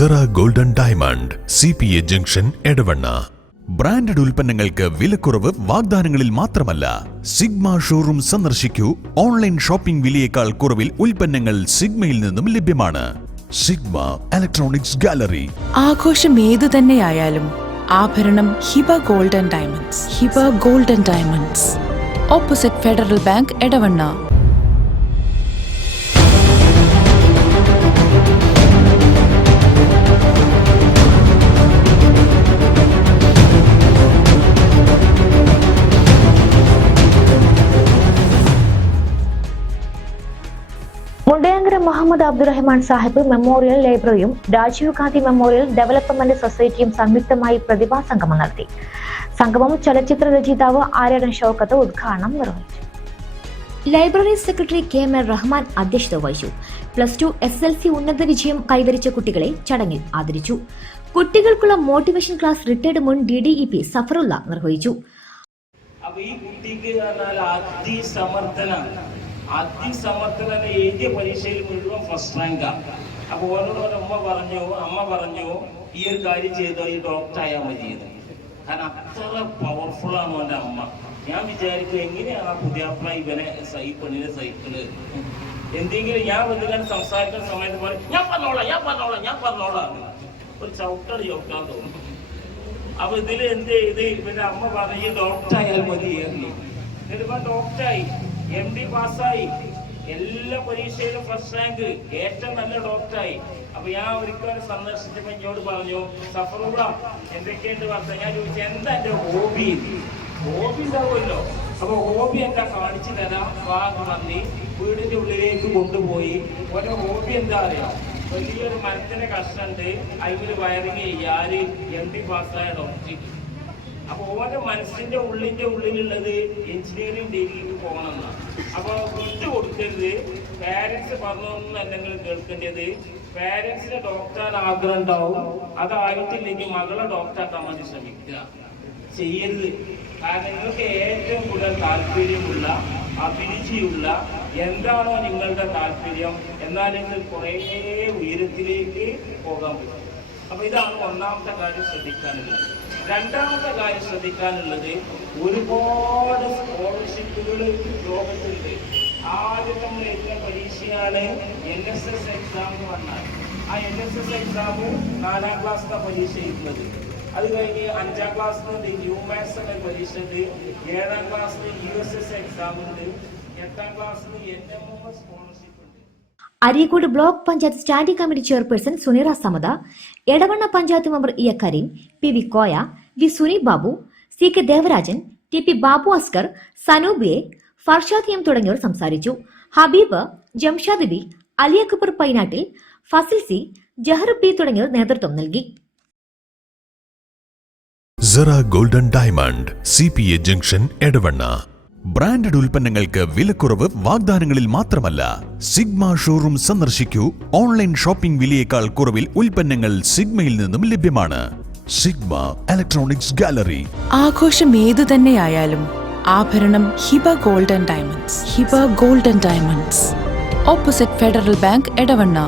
Cera golden diamond CPA junction Edavanna. Branded ഉൽപ്പന്നങ്ങൾക്ക് വിലക്കുറവ് വാഗ്ദാനങ്ങളിൽ മാത്രമല്ല, സിഗ്മ ഷോറൂം സന്ദർശിക്കൂ. ഓൺലൈൻ ഷോപ്പിംഗ് വിലയേക്കാൾ കുറവിൽ ഉൽപ്പന്നങ്ങൾ സിഗ്മയിൽ നിന്നും ലഭ്യമാണ്. Sigma electronics gallery. ആഘോഷം ഏതു തന്നെയായാലും ആഭരണം Hiba golden diamonds. Hiba golden diamonds, opposite Federal Bank, Edavanna. Mundayankara Muhammad Abdurahman Sahib memorial ലൈബ്രറിയും രാജീവ് ഗാന്ധി മെമ്മോറിയൽ ഡെവലപ്മെന്റ് സൊസൈറ്റിയും സംയുക്തമായി പ്രതിഭാ സംഗമം നടത്തി. സംഗമം ചലച്ചിത്ര രചയിതാവ് ആര്യടൻ ഷൗക്കത്ത് ഉദ്ഘാടനം നിർവഹിച്ചു. ലൈബ്രറി സെക്രട്ടറി KM റഹ്മാൻ അധ്യക്ഷത വഹിച്ചു. +2 SSLC ഉന്നത വിജയം കൈവരിച്ച കുട്ടികളെ ചടങ്ങിൽ ആദരിച്ചു. കുട്ടികൾക്കുള്ള മോട്ടിവേഷൻ ക്ലാസ് റിട്ടയർഡ് മുൻ DDEP സഫറുള്ള നിർവഹിച്ചു. അതിസമർത്ഥന എഴുതിയ പരീക്ഷയിൽ മുഴുവൻ ഫസ്റ്റ് റാങ്കാണ്. അപ്പൊ ഓരോട് അമ്മ പറഞ്ഞു ഈ ഒരു കാര്യം ചെയ്തോ, ഈ ഡോക്ടർ ആയാൽ മതിയത്. കാരണം അത്ര പവർഫുൾ ആണ് അവന്റെ അമ്മ. ഞാൻ വിചാരിക്കും എങ്ങനെയാണ് ആ പുതിയാപ്ല ഇവനെ പെണ്ണിനെ സൈക്കിള് എന്തെങ്കിലും ഞാൻ വന്നിട്ട് സംസാരിക്കുന്ന സമയത്ത് പറയും ഞാൻ പറഞ്ഞോളാം ഒരു ചവിട്ടടി ചവിട്ടാൻ തോന്നും. അപ്പൊ ഇതിൽ എന്ത് ചെയ്ത് ഇവന്റെ അമ്മ പറഞ്ഞ് ഡോക്ടർ ആയാൽ മതി. എന്നിട്ട് ഡോക്ടറായി, MD പാസ്സായി, എല്ലാ പരീക്ഷയിലും ഫസ്റ്റ് റാങ്ക്, ഏറ്റവും നല്ല ഡോക്ടറായി. അപ്പൊ ഞാൻ ഒരിക്കലും സന്ദർശിച്ചപ്പോ എന്നോട് പറഞ്ഞു, സഫറുള്ള എന്തൊക്കെയുണ്ട് പറഞ്ഞ. ഞാൻ ചോദിച്ചു എന്താ എന്റെ ഹോബി ഉണ്ടാവുമല്ലോ. അപ്പൊ ഹോബി എന്താ കാണിച്ചു തരാം പറഞ്ഞ് വീടിന്റെ ഉള്ളിലേക്ക് കൊണ്ടുപോയി. ഓരോ ഹോബി എന്താ അറിയാം, വലിയൊരു മരത്തിന്റെ കഷ്ണുണ്ട്, അതിൽ വയറിങ് ചെയ്യാറ് MD പാസ്സായ ഡോക്ടർ. അപ്പൊ ഓരോ മനസ്സിന്റെ ഉള്ളിലുള്ളത് എഞ്ചിനീയറിംഗ് ഡിഗ്രിക്ക് പോകണമെന്നാണ്. അപ്പൊ വിട്ടു കൊടുക്കരുത്. പാരന്റ്സ് പറഞ്ഞൊന്നും അല്ലെങ്കിൽ കേൾക്കേണ്ടത്. പാരന്റ്സിന് ഡോക്ടർ ആഗ്രഹം ഉണ്ടാവും, അതായിട്ടില്ലെങ്കിൽ മകളെ ഡോക്ടറാക്കാൻ വേണ്ടി ശ്രമിക്കുക ചെയ്യരുത്. കാരണം നിങ്ങൾക്ക് ഏറ്റവും കൂടുതൽ താല്പര്യമുള്ള, അഭിരുചിയുള്ള എന്താണോ നിങ്ങളുടെ താല്പര്യം, എന്നാൽ നിങ്ങൾ കുറേ ഉയരത്തിലേക്ക് പോകാൻ പറ്റും. അപ്പൊ ഇതാണ് ഒന്നാമത്തെ കാര്യം ശ്രദ്ധിക്കാനുള്ളത്. രണ്ടാമത്തെ കാര്യം ശ്രദ്ധിക്കാനുള്ളത്, ഒരുപാട് സ്കോളർഷിപ്പുകൾ ലോകത്തുണ്ട്. ആദ്യം നമ്മൾ എഴുതുന്ന പരീക്ഷയാണ് NSS എക്സാം എന്ന് പറഞ്ഞാൽ. ആ NSS എക്സാം 4ാം ക്ലാസ്സിലെ പരീക്ഷ എഴുതുന്നത്. അത് കഴിഞ്ഞ് 5ാം ക്ലാസ്സിൽ UMaths എന്ന പരീക്ഷ ഉണ്ട്. 7ാം ക്ലാസ്സിൽ USS എക്സാം ഉണ്ട്. 8ാം ക്ലാസ്സിൽ NMS scholarship. Areekode block panchayat standing committee chairperson Suneera Samada, Edavanna panchayat member ഇയക്കരീം, PV Koya, V Suni Babu, CK Devarajan, TP Babu Askar, സനൂബിയെ, ഫർഷാദ് M തുടങ്ങിയവർ സംസാരിച്ചു. Habib, Jamshad B, Ali Akbar Painattil, Fazil C, ജഹർ B തുടങ്ങിയവർ നേതൃത്വം നൽകി. Sera golden diamond CPA junction Edavanna. Branded ഉൽപ്പന്നങ്ങൾക്ക് വിലക്കുറവ് വാഗ്ദാനങ്ങളിൽ മാത്രമല്ല, സിഗ്മ ഷോറൂം സന്ദർശിക്കൂ. ഓൺലൈൻ ഷോപ്പിംഗ് വിലയേക്കാൾ കുറവിൽ ഉൽപ്പന്നങ്ങൾ സിഗ്മയിൽ നിന്നും ലഭ്യമാണ്. Sigma electronics gallery. ആഘോഷം ഏതു തന്നെയായാലും ആഭരണം Hiba golden diamonds. Hiba golden diamonds, opposite Federal Bank, Edavanna.